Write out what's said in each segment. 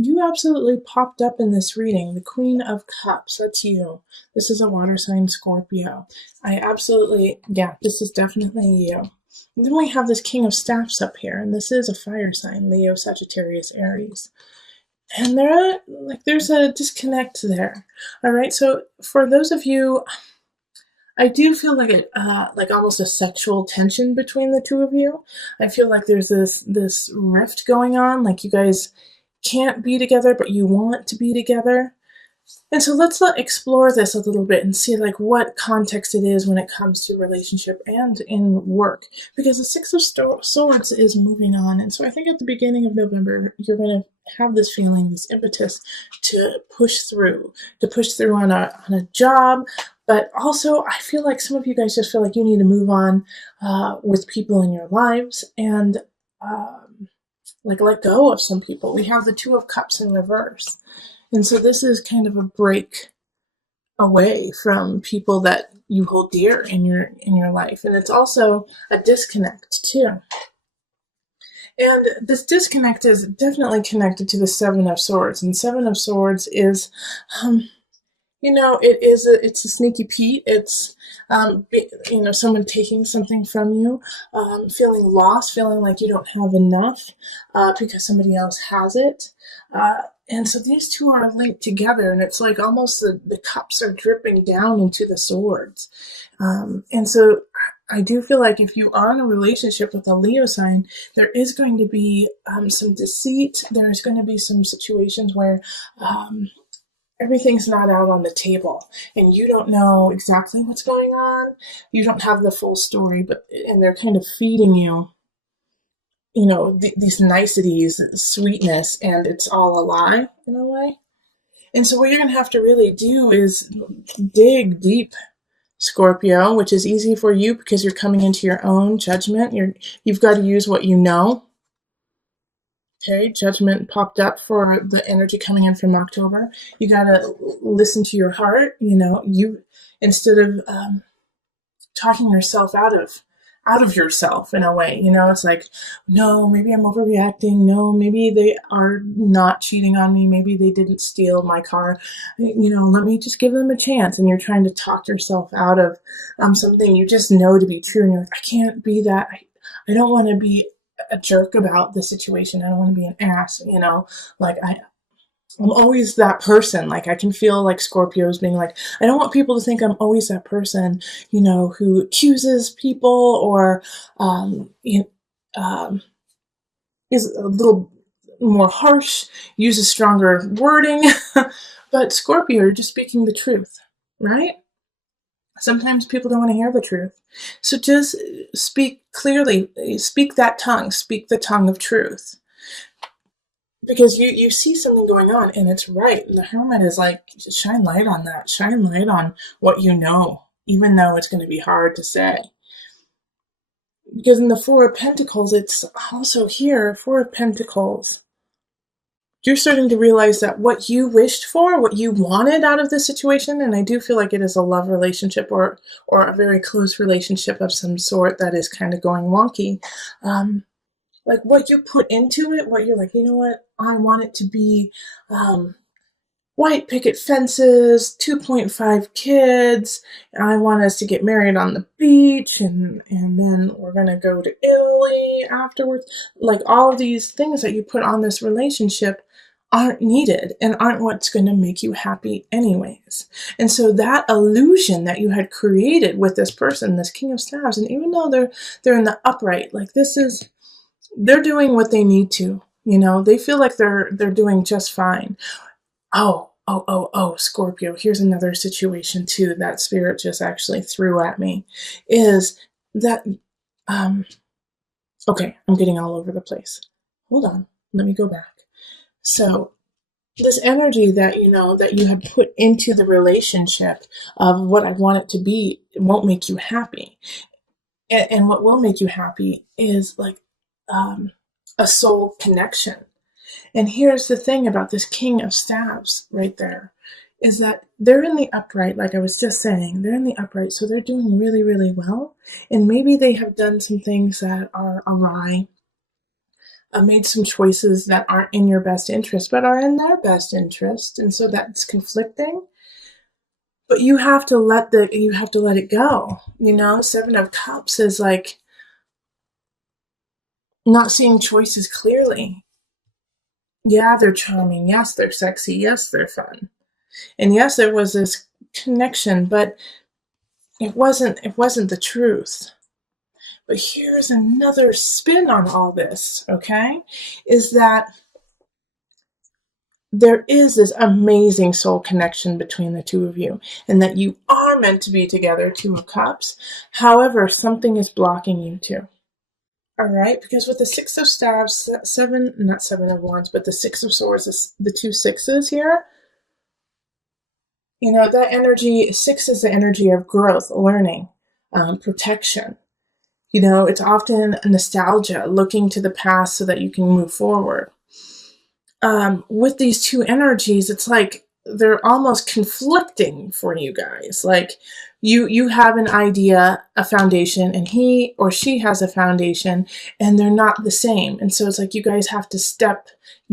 You absolutely popped up in this reading. The Queen of Cups, that's you. This is a water sign Scorpio. Yeah, this is definitely you. And then we have this King of Staffs up here, and this is a fire sign, Leo, Sagittarius, Aries. And there's a disconnect there. All right, so for those of you, I do feel like almost a sexual tension between the two of you. I feel like there's this rift going on, like you guys can't be together, but you want to be together. And so let's explore this a little bit and see like what context it is when it comes to relationship and in work, because the Six of Swords is moving on. And so I think at the beginning of November, you're going to have this feeling, this impetus to push through on a job. But also, I feel like some of you guys just feel like you need to move on with people in your lives and like let go of some people. We have the Two of Cups in reverse. And so this is kind of a break away from people that you hold dear in your life. And it's also a disconnect too. And this disconnect is definitely connected to the Seven of Swords. And Seven of Swords is it's a sneaky Pete. It's, someone taking something from you, feeling lost, feeling like you don't have enough because somebody else has it. And so these two are linked together, and it's like almost the cups are dripping down into the swords. And so I do feel like if you are in a relationship with a Leo sign, there is going to be some deceit. There's going to be some situations where everything's not out on the table and you don't know exactly what's going on. You don't have the full story, and they're kind of feeding you, these niceties, sweetness, and it's all a lie in a way. And so what you're going to have to really do is dig deep, Scorpio, which is easy for you because you're coming into your own judgment. You've got to use what you know. Okay, judgment popped up for the energy coming in from October. You got to listen to your heart. You instead of talking yourself out of yourself in a way. It's like, no, maybe I'm overreacting. No, maybe they are not cheating on me. Maybe they didn't steal my car. Let me just give them a chance. And you're trying to talk yourself out of something you just know to be true. And you're like, I can't be that. I don't want to be a jerk about the situation. I don't want to be an ass, like I'm always that person. Like I can feel like Scorpios being like, I don't want people to think I'm always that person, who accuses people or is a little more harsh, uses stronger wording. But Scorpio, you're just speaking the truth, right? Sometimes people don't want to hear the truth. So just speak clearly, speak that tongue, speak the tongue of truth. Because you see something going on and it's right. And the Hermit is like, shine light on that. Shine light on what you know, even though it's going to be hard to say. Because in the Four of Pentacles, it's also here, Four of Pentacles. You're starting to realize that what you wished for, what you wanted out of this situation, and I do feel like it is a love relationship or a very close relationship of some sort that is kind of going wonky. Like what you put into it, what you're like, you know what, I want it to be white picket fences, 2.5 kids. I want us to get married on the beach and then we're going to go to Italy afterwards. Like all of these things that you put on this relationship aren't needed and aren't what's going to make you happy anyways. And so that illusion that you had created with this person, this King of Staves, and even though they're in the upright, like they're doing what they need to, they feel like they're doing just fine. Oh, Scorpio, here's another situation too that Spirit just actually threw at me, is that, okay, I'm getting all over the place. Hold on, let me go back. So this energy that, that you have put into the relationship of what I want it to be, it won't make you happy. And what will make you happy is like a soul connection. And here's the thing about this King of Staves right there, is that they're in the upright, like I was just saying, they're in the upright, so they're doing really, really well. And maybe they have done some things that are awry. made some choices that aren't in your best interest, but are in their best interest, and so that's conflicting. But you have to let it go. Seven of Cups is like not seeing choices clearly. Yeah, they're charming. Yes, they're sexy. Yes, they're fun. And yes, there was this connection, but it wasn't the truth. But here's another spin on all this, okay? Is that there is this amazing soul connection between the two of you, and that you are meant to be together, Two of Cups. However, something is blocking you too. All right, because with the Six of Staves, not Seven of Wands, but the Six of Swords, the two sixes here, that energy, six is the energy of growth, learning, protection. It's often nostalgia, looking to the past so that you can move forward. With these two energies, it's like they're almost conflicting for you guys. Like you have an idea, a foundation, and he or she has a foundation, and they're not the same. And so it's like you guys have to step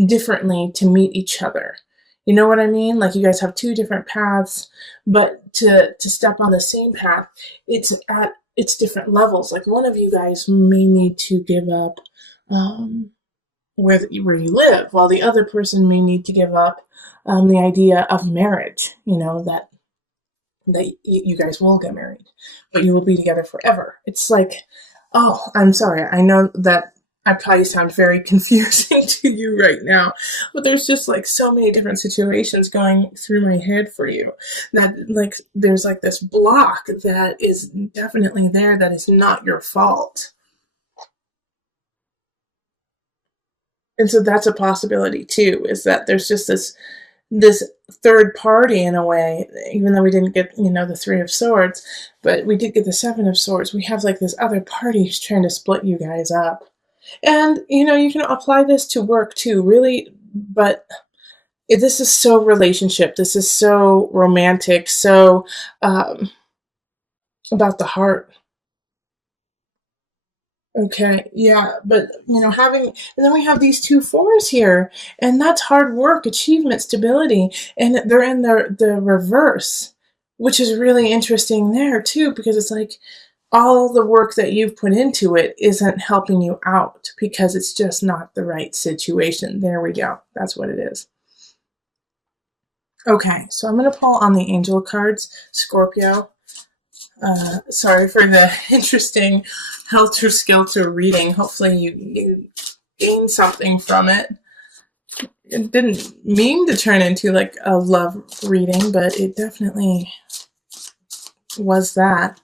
differently to meet each other. You know what I mean? Like you guys have two different paths, but to step on the same path, it's different levels. Like one of you guys may need to give up where you live, while the other person may need to give up the idea of marriage. That you guys will get married, but you will be together forever. It's like, oh, I'm sorry. I know that I probably sound very confusing to you right now, but there's just like so many different situations going through my head for you that like there's like this block that is definitely there that is not your fault. And so that's a possibility too, is that there's just this third party in a way, even though we didn't get, the Three of Swords, but we did get the Seven of Swords. We have like this other party who's trying to split you guys up. And, you can apply this to work too, really, but this is so relationship. This is so romantic, so about the heart. Okay, yeah, but and then we have these two fours here, and that's hard work, achievement, stability, and they're in the reverse, which is really interesting there too, because it's like all the work that you've put into it isn't helping you out because it's just not the right situation. There we go. That's what it is. Okay, so I'm going to pull on the angel cards, Scorpio. Sorry for the interesting helter-skelter reading. Hopefully you gain something from it. It didn't mean to turn into like a love reading, but it definitely was that.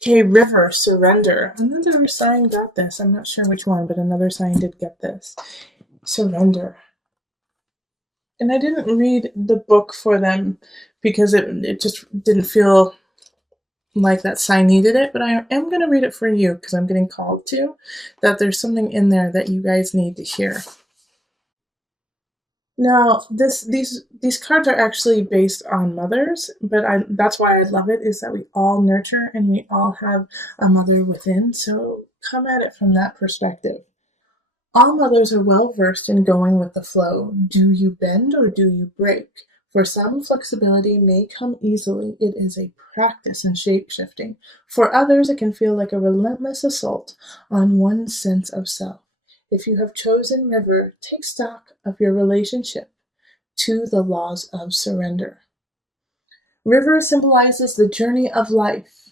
Okay, River, Surrender. Another sign got this. I'm not sure which one, but another sign did get this. Surrender. And I didn't read the book for them because it just didn't feel like that sign needed it, but I am going to read it for you because I'm getting called to, that there's something in there that you guys need to hear. Now, these cards are actually based on mothers, but that's why I love it, is that we all nurture and we all have a mother within, so come at it from that perspective. All mothers are well versed in going with the flow. Do you bend or do you break? For some, flexibility may come easily. It is a practice in shape-shifting. For others, it can feel like a relentless assault on one's sense of self. If you have chosen River, take stock of your relationship to the laws of surrender. River symbolizes the journey of life,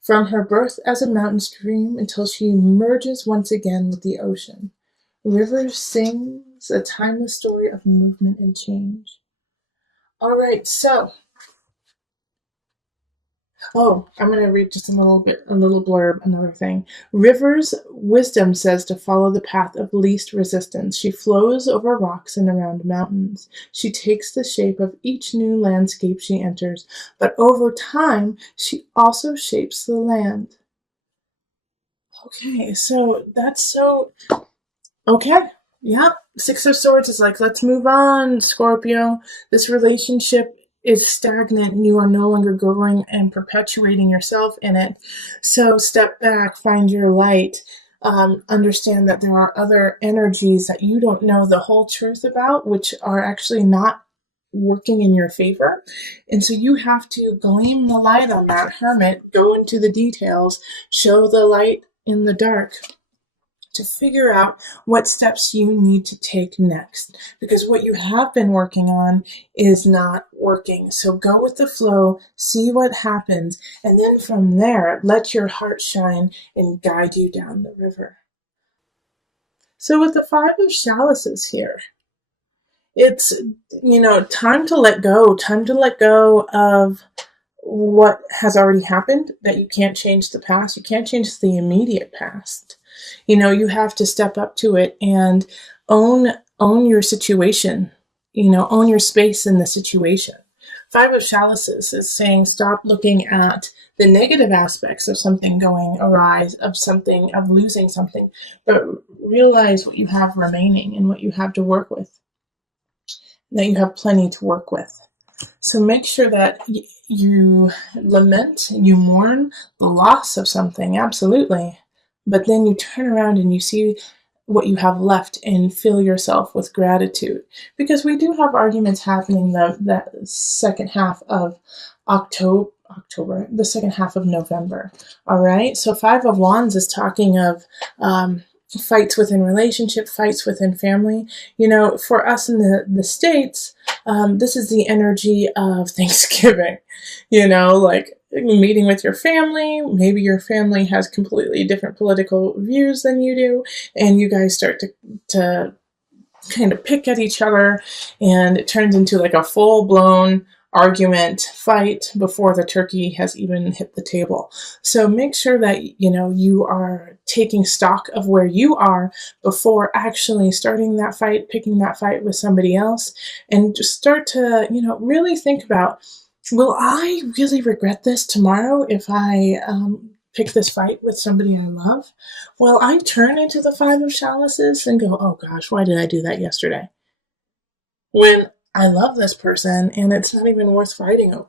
from her birth as a mountain stream until she merges once again with the ocean. River sings a timeless story of movement and change. All right, so, I'm going to read just a little blurb, another thing. River's wisdom says to follow the path of least resistance. She flows over rocks and around mountains. She takes the shape of each new landscape she enters, but over time, she also shapes the land. Okay, so that's so... Okay, yeah. Six of Swords is like, let's move on, Scorpio. This relationship is stagnant and you are no longer growing and perpetuating yourself in it. So step back, find your light, understand that there are other energies that you don't know the whole truth about, which are actually not working in your favor. And so you have to gleam the light on that, hermit, go into the details, show the light in the dark, to figure out what steps you need to take next, because what you have been working on is not working. So go with the flow, see what happens, and then from there, let your heart shine and guide you down the river. So with the Five of Chalices here, it's, time to let go, of what has already happened, that you can't change the past. You can't change the immediate past. You have to step up to it and own your situation, own your space in the situation. Five of Chalices is saying stop looking at the negative aspects of something going awry, of losing something, but realize what you have remaining and what you have to work with, that you have plenty to work with. So make sure that you lament, you mourn the loss of something, absolutely. But then you turn around and you see what you have left and fill yourself with gratitude. Because we do have arguments happening that second half of October, the second half of November. All right. So Five of Wands is talking of fights within relationship, fights within family. For us in the States, this is the energy of Thanksgiving, like meeting with your family. Maybe your family has completely different political views than you do, and you guys start to kind of pick at each other, and it turns into like a full-blown argument, fight before the turkey has even hit the table. So make sure that you are taking stock of where you are before actually starting that fight, picking that fight with somebody else, and just start to really think about, will I really regret this tomorrow if I pick this fight with somebody I love? Will I turn into the Five of Chalices and go, oh gosh, why did I do that yesterday, when I love this person and it's not even worth fighting over,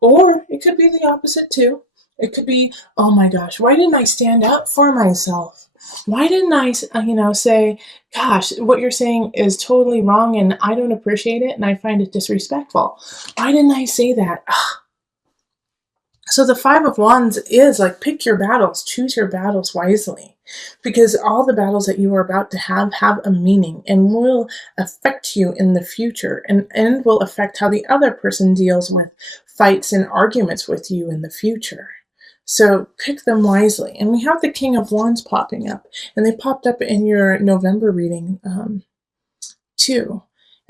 Or it could be the opposite too. It could be, oh my gosh, why didn't I stand up for myself? Why didn't I, say, gosh, what you're saying is totally wrong and I don't appreciate it and I find it disrespectful. Why didn't I say that? So the Five of Wands is like, pick your battles, choose your battles wisely, because all the battles that you are about to have a meaning and will affect you in the future, and will affect how the other person deals with fights and arguments with you in the future. So pick them wisely. And we have the King of Wands popping up, and they popped up in your November reading too.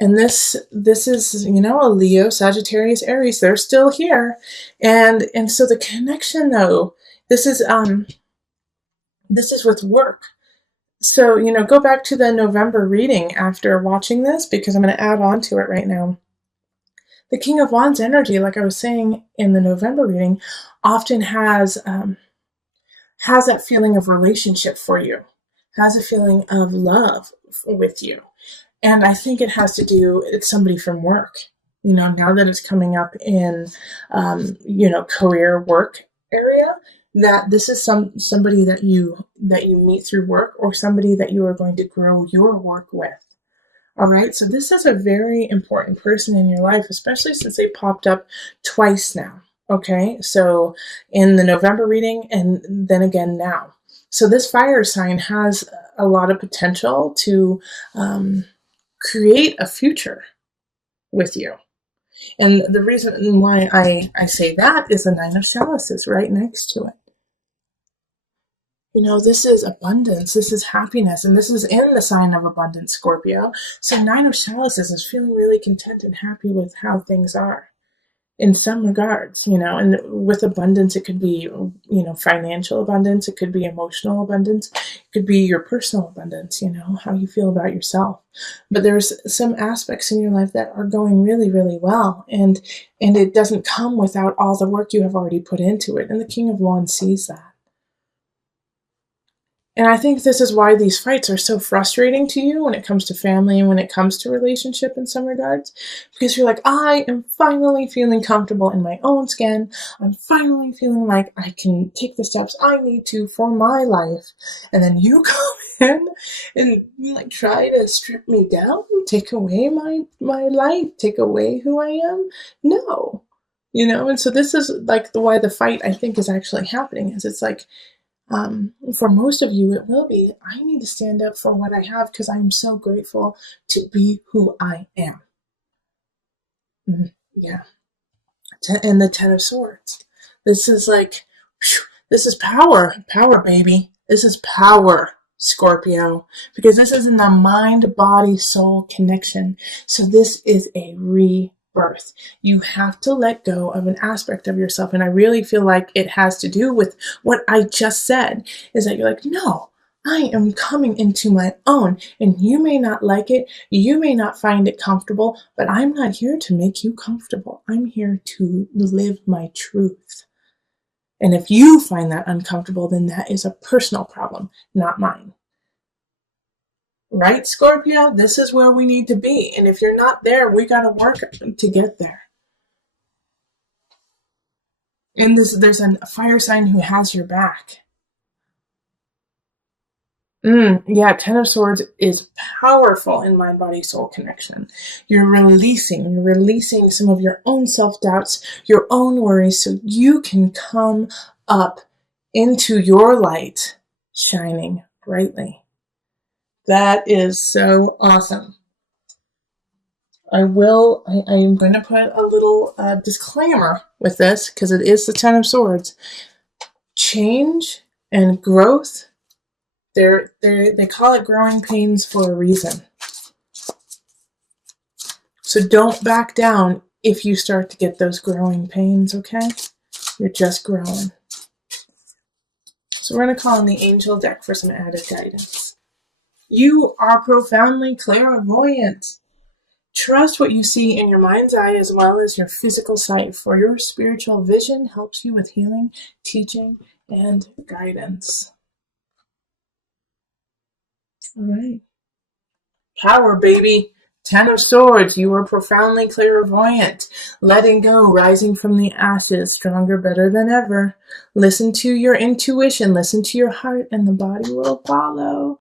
And this is, a Leo, Sagittarius, Aries. They're still here. And so the connection, though, this is with work. So, go back to the November reading after watching this, because I'm going to add on to it right now. The King of Wands energy, like I was saying in the November reading, often has that feeling of relationship for you, has a feeling of love with you. And I think it has to do, it's somebody from work, now that it's coming up in, career work area, that this is somebody that you meet through work, or somebody that you are going to grow your work with. All right. So this is a very important person in your life, especially since they popped up twice now. Okay. So in the November reading, and then again now. So this fire sign has a lot of potential to, create a future with you. And the reason why I say that is the Nine of Chalices right next to it. This is abundance, this is happiness, and this is in the sign of abundance, Scorpio. So Nine of Chalices is feeling really content and happy with how things are in some regards, and with abundance, it could be, financial abundance, it could be emotional abundance, it could be your personal abundance, how you feel about yourself. But there's some aspects in your life that are going really, really well, and it doesn't come without all the work you have already put into it, and the King of Wands sees that. And I think this is why these fights are so frustrating to you when it comes to family and when it comes to relationship in some regards. Because you're like, I am finally feeling comfortable in my own skin. I'm finally feeling like I can take the steps I need to for my life. And then you come in and you like try to strip me down, take away my light, take away who I am. No. And so this is like why the fight I think is actually happening is it's like, for most of you, it will be, I need to stand up for what I have because I'm so grateful to be who I am. Yeah. And the Ten of Swords. This is like, this is power. Power, baby. This is power, Scorpio. Because this is in the mind, body, soul connection. So this is a rebirth. You have to let go of an aspect of yourself. And I really feel like it has to do with what I just said, is that you're like, no, I am coming into my own, and you may not like it, you may not find it comfortable, but I'm not here to make you comfortable. I'm here to live my truth. And if you find that uncomfortable, then that is a personal problem, not mine. Right, Scorpio? This is where we need to be. And if you're not there, we got to work to get there. And there's a fire sign who has your back. Yeah, Ten of Swords is powerful in mind, body, soul connection. You're releasing some of your own self-doubts, your own worries, so you can come up into your light, shining brightly. That is so awesome. I am going to put a little disclaimer with this, because it is the Ten of Swords. Change and growth, they call it growing pains for a reason. So don't back down if you start to get those growing pains, okay? You're just growing. So we're going to call on the angel deck for some added guidance. You are profoundly clairvoyant. Trust what you see in your mind's eye as well as your physical sight, for your spiritual vision helps you with healing, teaching, and guidance. All right. Power, baby. Ten of Swords, you are profoundly clairvoyant. Letting go, rising from the ashes, stronger, better than ever. Listen to your intuition, listen to your heart, and the body will follow.